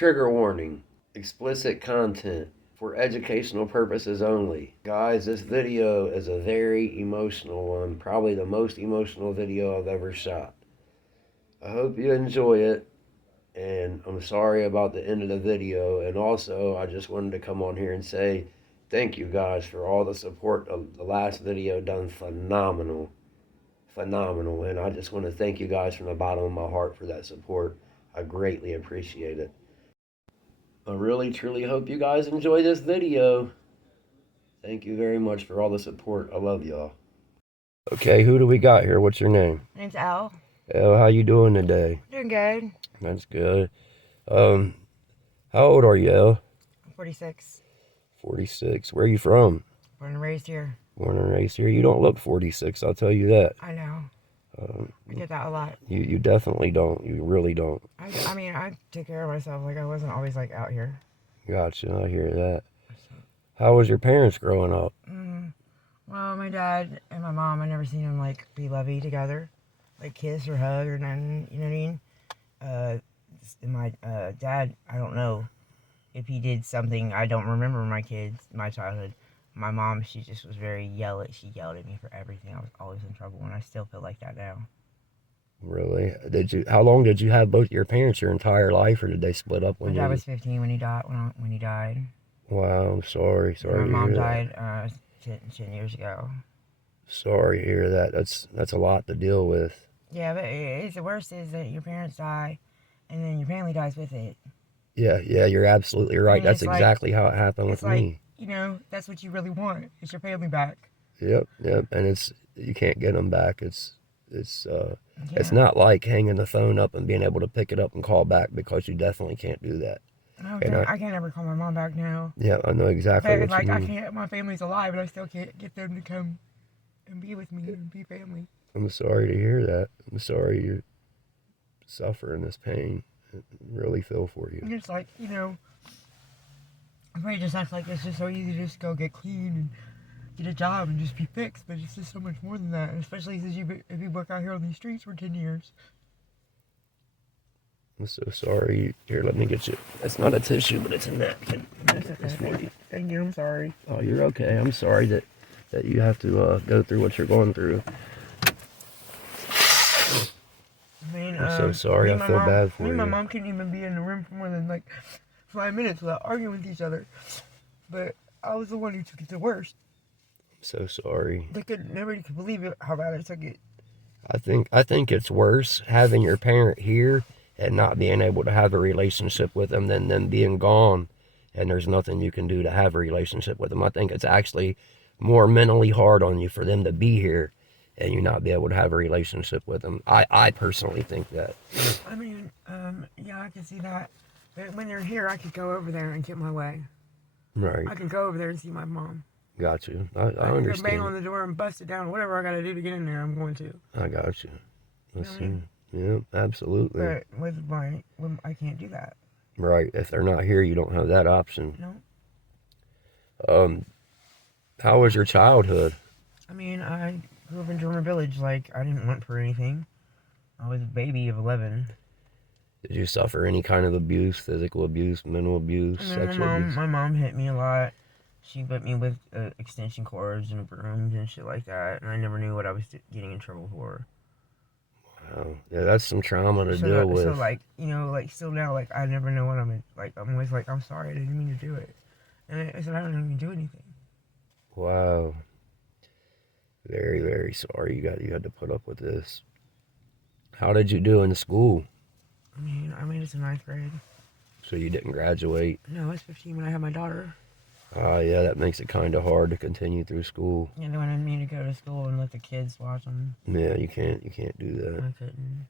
Trigger warning, explicit content for educational purposes only. Guys, this video is a very emotional one, probably the most emotional video I've ever shot. I hope you enjoy it, and I'm sorry about the end of the video, and also I just wanted to come on here and say thank you guys for all the support of the last video. Done phenomenal, and I just want to thank you guys from the bottom of my heart for that support. I greatly appreciate it. I really truly hope you guys enjoy this video. Thank you very much for all the support. I love y'all. Okay, who do we got here? What's your name? My name's Al. Al, how you doing today? Doing good. That's good. How old are you, Al? I'm 46. 46. Where are you from? Born and raised here. Born and raised here. You don't look 46, I'll tell you that. I know. I get that a lot. You definitely don't. You really don't. I mean, I take care of myself. Like, I wasn't always, like, out here. Gotcha, I hear that. How was your parents growing up? Well, my dad and my mom, I never seen them, like, be lovey together. Like, kiss or hug or nothing, you know what I mean? My dad, I don't know if he did something. I don't remember my childhood. My mom, she just was very she yelled at me for everything. I was always in trouble, and I still feel like that now. Really? How long did you have both your parents your entire life, or did they split up when my dad was 15 when he died. Wow, I'm sorry. My mom died 10 years ago. Sorry to hear that. That's a lot to deal with. Yeah, but the worst is that your parents die, and then your family dies with it. Yeah, you're absolutely right. That's exactly how it happened with me. You know, that's what you really want. It's your family back. Yep. And you can't get them back. It's not like hanging the phone up and being able to pick it up and call back, because you definitely can't do that. I can't ever call my mom back now. Yeah, I know exactly what you mean. I can't. My family's alive, and I still can't get them to come and be with me and be family. I'm sorry to hear that. I'm sorry you're suffering this pain. I really feel for you. And it's like, you know, everybody just acts like it's just so easy to just go get clean and get a job and just be fixed, but it's just so much more than that, especially if you work out here on these streets for 10 years. I'm so sorry. Here, let me get you. It's not a tissue, but it's a napkin. That's okay. Thank you. I'm sorry. Oh, you're okay. I'm sorry that you have to go through what you're going through. I mean, I'm so sorry. I feel bad for you. Me and my mom couldn't even be in the room for more than like 5 minutes without arguing with each other. But I was the one who took it the worst. I'm so sorry. Nobody could believe it, how bad I took it. I think it's worse having your parent here and not being able to have a relationship with them than them being gone and there's nothing you can do to have a relationship with them. I think it's actually more mentally hard on you for them to be here and you not be able to have a relationship with them. I personally think that. I mean, yeah, I can see that. But when they're here, I could go over there and get my way. Right. I can go over there and see my mom. Got you. I understand. I can bang on the door and bust it down. Whatever I got to do to get in there, I'm going to. I got you. Let's see. I mean? Yeah, absolutely. But I can't do that. Right. If they're not here, you don't have that option. No. How was your childhood? I mean, I grew up in German Village. Like, I didn't want for anything. I was a baby of 11. Did you suffer any kind of abuse, physical abuse, mental abuse, sexual abuse? My mom hit me a lot. She whipped me with extension cords and brooms and shit like that. And I never knew what I was getting in trouble for. Wow. Yeah, that's some trauma to deal with. So, like, you know, like, still now, like, I never know what I'm in. Like, I'm always like, I'm sorry, I didn't mean to do it. And I said, I didn't even do anything. Wow. Very, very sorry you had to put up with this. How did you do in school? I mean, I made it to 9th grade. So you didn't graduate? No, I was 15 when I had my daughter. Yeah, that makes it kind of hard to continue through school. Yeah, they wanted me to go to school and let the kids watch them. Yeah, you can't do that. I couldn't.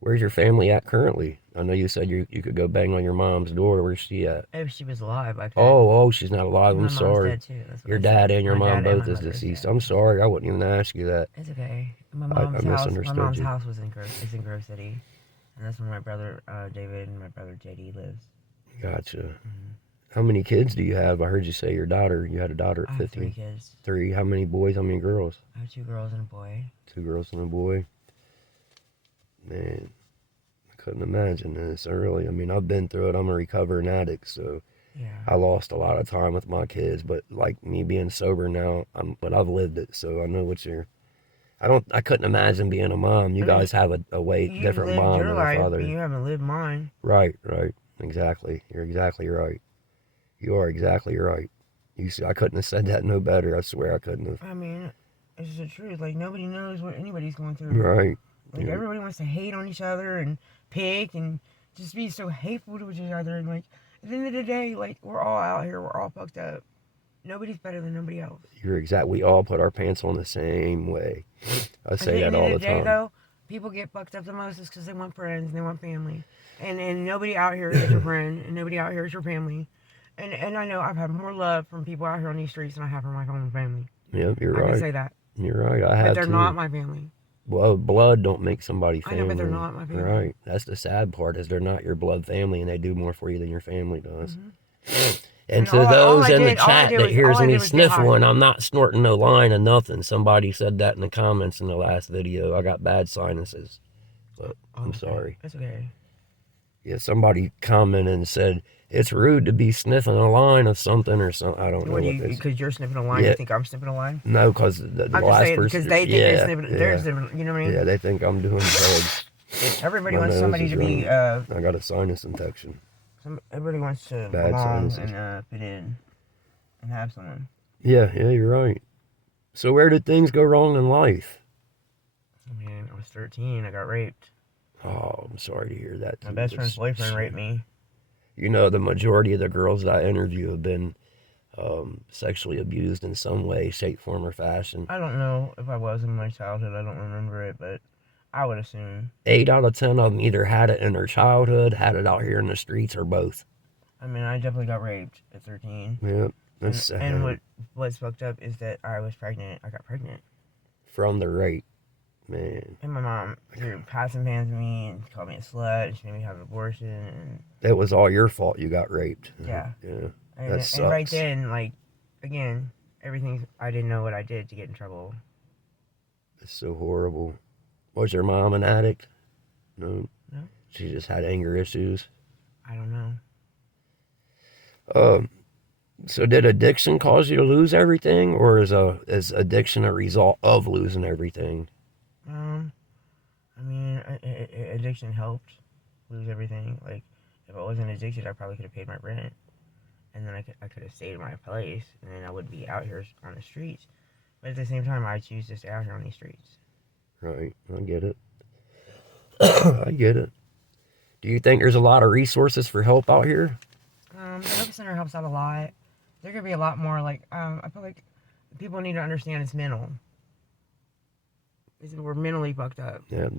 Where's your family at currently? I know you said you could go bang on your mom's door. Where's she at? If she was alive, I could. Oh, she's not alive. I'm sorry. Mom's dead too. Your dad and your mom both is deceased. I'm sorry. I wouldn't even ask you that. It's okay. I misunderstood my mom's you. house is in Grove City, and that's where my brother David and my brother JD lives. Gotcha. Mm-hmm. How many kids do you have? I heard you say you had a daughter at 15. I have 3 kids. 3. How many boys? How many girls? I have 2 girls and a boy. 2 girls and a boy. Man, couldn't imagine this. I mean, I've been through it. I'm a recovering addict, so Yeah. I lost a lot of time with my kids. But like me being sober now, but I've lived it, so I know what you're. I couldn't imagine being a mom. You guys have a way different lived bond your than a life, father. but you haven't lived mine. Right. Exactly. You're exactly right. You are exactly right. You see, I couldn't have said that no better. I swear I couldn't have. I mean, it's the truth. Like, nobody knows what anybody's going through. Right. Like, everybody wants to hate on each other and pick and just be so hateful to each other. And, like, at the end of the day, like, we're all out here. We're all fucked up. Nobody's better than nobody else. You're exact. We all put our pants on the same way. I say that all the time. At the end of the day, though, people get fucked up the most is because they want friends and they want family. And nobody out here is your friend, and nobody out here is your family. And I know I've had more love from people out here on these streets than I have from my own family. Yeah, you're right. I can say that. You're right. I have But they're not my family. Well, blood don't make somebody family. I know, but they're not my family. Right. That's the sad part, is they're not your blood family, and they do more for you than your family does. Mm-hmm. And to those in the chat that hears me sniffling, I'm not snorting no line or nothing. Somebody said that in the comments in the last video. I got bad sinuses, but I'm sorry. That's okay. Yeah, somebody commented and said, it's rude to be sniffing a line of something or something. I don't know. Because you're sniffing a line, you think I'm sniffing a line? No, because the last person. Because they think they're sniffing, they're sniffing, you know what I mean? Yeah, they think I'm doing drugs. Everybody wants somebody to be. I got a sinus infection. Everybody wants to belong and fit in and have someone. Yeah, you're right. So where did things go wrong in life? I mean, I was 13. I got raped. Oh, I'm sorry to hear that. My best friend's boyfriend raped me. You know, the majority of the girls that I interview have been sexually abused in some way, shape, form, or fashion. I don't know if I was in my childhood. I don't remember it, but I would assume 8 out of 10 of them either had it in their childhood, had it out here in the streets, or both. I mean, I definitely got raped at 13. Yeah, that's sad. And what's fucked up is that I was pregnant. I got pregnant from the rape, man. And my mom threw pots and pans at me and called me a slut. And she made me have an abortion. And that was all your fault. You got raped. Yeah. Yeah. And right then, like, again, everything, I didn't know what I did to get in trouble. It's so horrible. Was your mom an addict? No. No. She just had anger issues. I don't know. So did addiction cause you to lose everything, or is addiction a result of losing everything? I mean, addiction helped lose everything. Like, if I wasn't addicted, I probably could have paid my rent, and then I could have stayed in my place, and then I wouldn't be out here on the streets. But at the same time, I choose to stay out here on these streets. Right, I get it. I get it. Do you think there's a lot of resources for help out here? The Help Center helps out a lot. There could be a lot more, like, I feel like people need to understand it's mental. We're mentally fucked up. Yeah,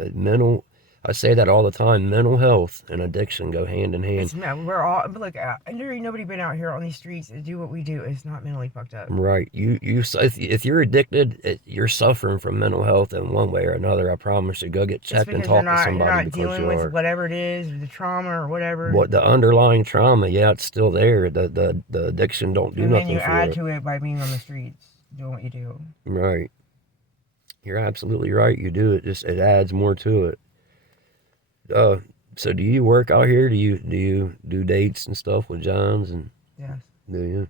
I say that all the time. Mental health and addiction go hand in hand. We're all, but look, nobody been out here on these streets to do what we do. It's not mentally fucked up. Right. If you're addicted, you're suffering from mental health in one way or another. I promise you. Go get checked and talk to somebody. You're not dealing with whatever it is, or the trauma or whatever. What the underlying trauma? Yeah, it's still there. The addiction don't do nothing for it. And then you add to it by being on the streets, doing what you do. Right. You're absolutely right. You do it. It adds more to it. So do you work out here? Do you do dates and stuff with Johns? And yes. Do you?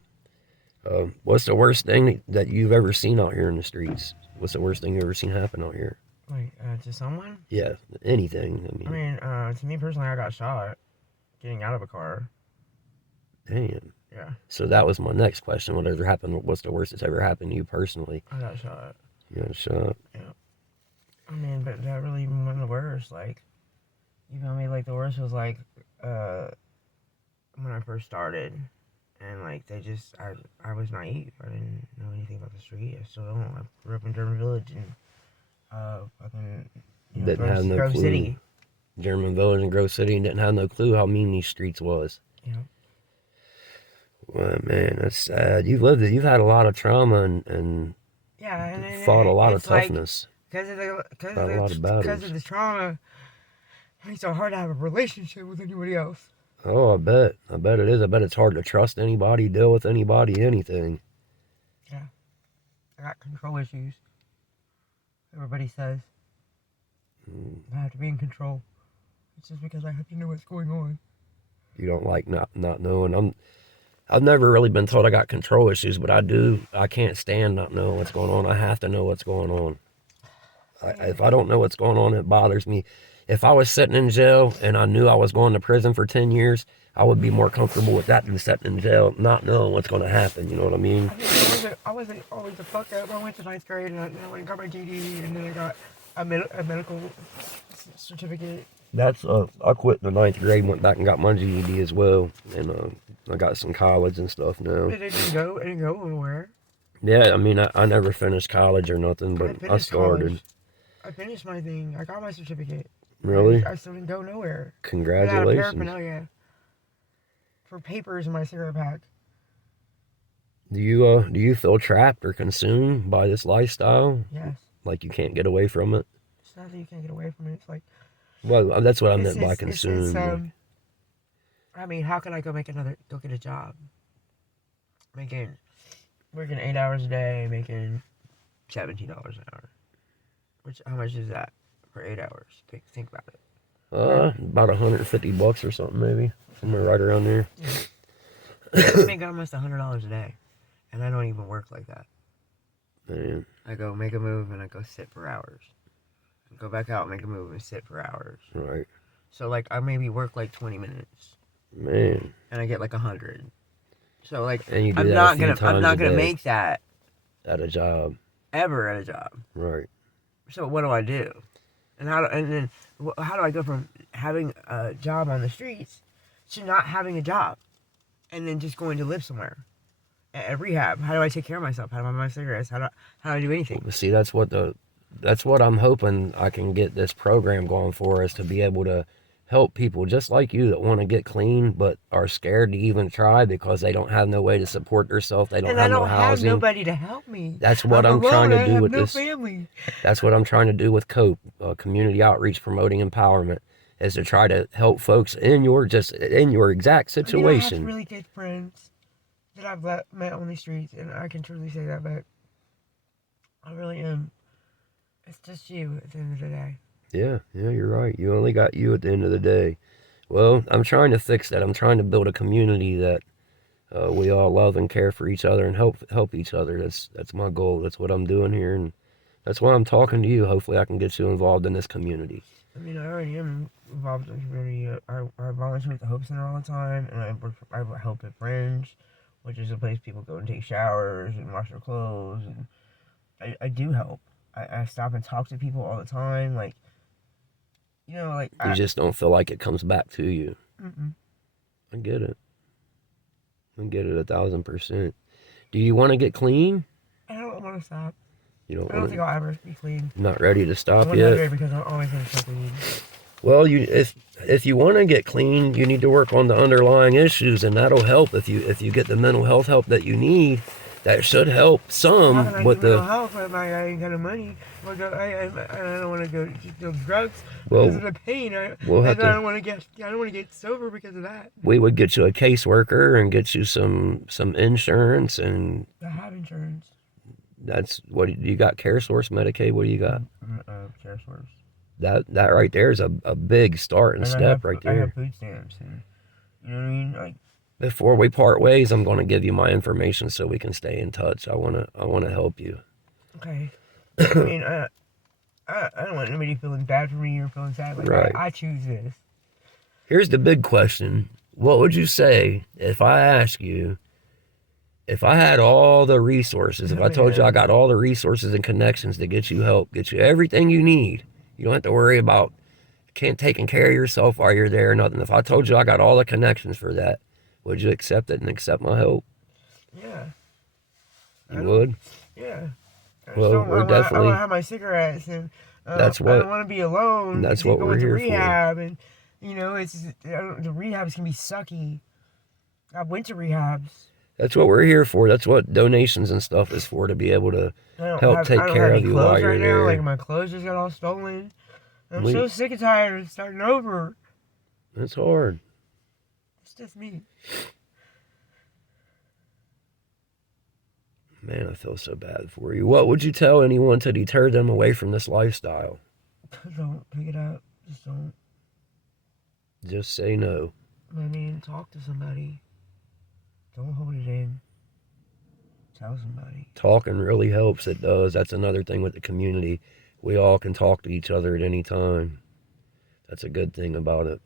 What's the worst thing that you've ever seen out here in the streets? What's the worst thing you've ever seen happen out here? Like, to someone? Yeah, anything. I mean, to me personally, I got shot getting out of a car. Damn. Yeah. So that was my next question. What's the worst that's ever happened to you personally? I got shot. You got shot? Yeah. I mean, but that really even wasn't the worst. Like, you feel me? Like, the worst was, like, when I first started. And, like, I was naive. I didn't know anything about the street. I still don't. I grew up in German Village and, fucking, didn't have no Grove clue. City. German Village and Grove City, and didn't have no clue how mean these streets was. Yeah. Well, man, that's sad. You've had a lot of trauma and yeah, and fought a lot of toughness. Because of the trauma, it makes it hard to have a relationship with anybody else. Oh, I bet it is. I bet it's hard to trust anybody, deal with anybody, anything. Yeah. I got control issues. Everybody says I have to be in control. It's just because I have to know what's going on. You don't like not knowing. I've never really been told I got control issues, but I do. I can't stand not knowing what's going on. I have to know what's going on. If I don't know what's going on, it bothers me. If I was sitting in jail and I knew I was going to prison for 10 years, I would be more comfortable with that than sitting in jail not knowing what's going to happen. You know what I mean? I wasn't always a fuck up. I went to ninth grade and then I went and got my GED and then I got a medical certificate. I quit in the ninth grade, went back and got my GED as well, and I got some college and stuff now. It didn't go anywhere. Yeah, I mean, I never finished college or nothing, but I started. College. I finished my thing. I got my certificate. Really? I still didn't go nowhere. Congratulations. I had a paraphernalia for papers in my cigarette pack. Do you feel trapped or consumed by this lifestyle? Yes. Like you can't get away from it? It's not that you can't get away from it. It's like... Well, that's what I meant by consumed. I mean, how can I go get a job? Working 8 hours a day, making $17 an hour. How much is that for 8 hours? Think about it. About $150 or something, maybe. Somewhere right around there. Yeah. I make almost $100 a day. And I don't even work like that. Man. I go make a move and I go sit for hours. Go back out, make a move, and sit for hours. Right. So, like, I maybe work, 20 minutes. Man. And I get, 100. So, I'm not gonna make that. At a job. Ever at a job. Right. So, what do I do? And how do I go from having a job on the streets to not having a job? And then just going to live somewhere? At rehab. How do I take care of myself? How do I buy my cigarettes? How do I do anything? Well, see, that's what I'm hoping I can get this program going for, is to be able to help people just like you that want to get clean but are scared to even try because they don't have no way to support themselves. They don't have no housing. I don't have nobody to help me. That's what I'm trying to do with this. Family. That's what I'm trying to do with COPE, community outreach promoting empowerment, is to try to help folks in your exact situation. I have really good friends that I've met on the streets, and I can truly say that, but I really am. It's just you at the end of the day. Yeah, you're right. You only got you at the end of the day. Well, I'm trying to fix that. I'm trying to build a community that we all love and care for each other and help each other. That's my goal. That's what I'm doing here, and that's why I'm talking to you. Hopefully, I can get you involved in this community. I mean, I already am involved in the community. I volunteer at the Hope Center all the time, and I help at Fringe, which is a place people go and take showers and wash their clothes, and I do help. I stop and talk to people all the time, You just don't feel like it comes back to you. Mm-mm. I get it. 1,000%. Do you want to get clean? I don't want to stop. You don't. I don't think I'll ever be clean. Not ready to stop I'm yet. not because I'm always going to stop weed. Well, if you want to get clean, you need to work on the underlying issues, and that'll help. If you get the mental health help that you need, that should help some with the mental health. I ain't got no money. I don't want to go do drugs because of the pain. I don't want to get sober because of that. We would get you a caseworker and get you some insurance, and I have insurance. That's what you got. CareSource, Medicaid. What do you got? CareSource. That right there is a big start and step right there. I have food stamps, and you know what I mean. Before we part ways, I'm going to give you my information so we can stay in touch. I want to help you. Okay. I mean, I don't want anybody feeling bad for me or feeling sad. Right. I choose this. Here's the big question. What would you say if I ask you, if I had all the resources, if I told you I got all the resources and connections to get you help, get you everything you need, you don't have to worry about taking care of yourself while you're there or nothing. If I told you I got all the connections for that, would you accept it and accept my help? Yeah. You would? Yeah. Well, we're definitely... I want to have my cigarettes, and that's what, I don't want to be alone. That's what we're here rehab, for. And, the rehabs can be sucky. I went to rehabs. That's what we're here for. That's what donations and stuff is for, to be able to help take care of you while you're there. Like, my clothes just got all stolen. I'm so sick and tired of starting over. It's hard. It's just me. Man, I feel so bad for you. What would you tell anyone to deter them away from this lifestyle? Don't pick it up. Just don't. Just say no. I mean, talk to somebody. Don't hold it in. Tell somebody. Talking really helps. It does. That's another thing with the community. We all can talk to each other at any time. That's a good thing about it.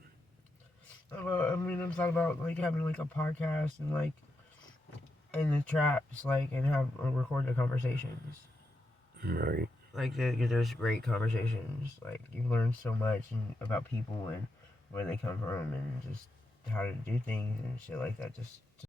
I mean, I'm talking about like having like a podcast and like in the traps, like, and have record the conversations. Right. Like, there's great conversations. Like, you learn so much about people and where they come from and just how to do things and shit like that. Just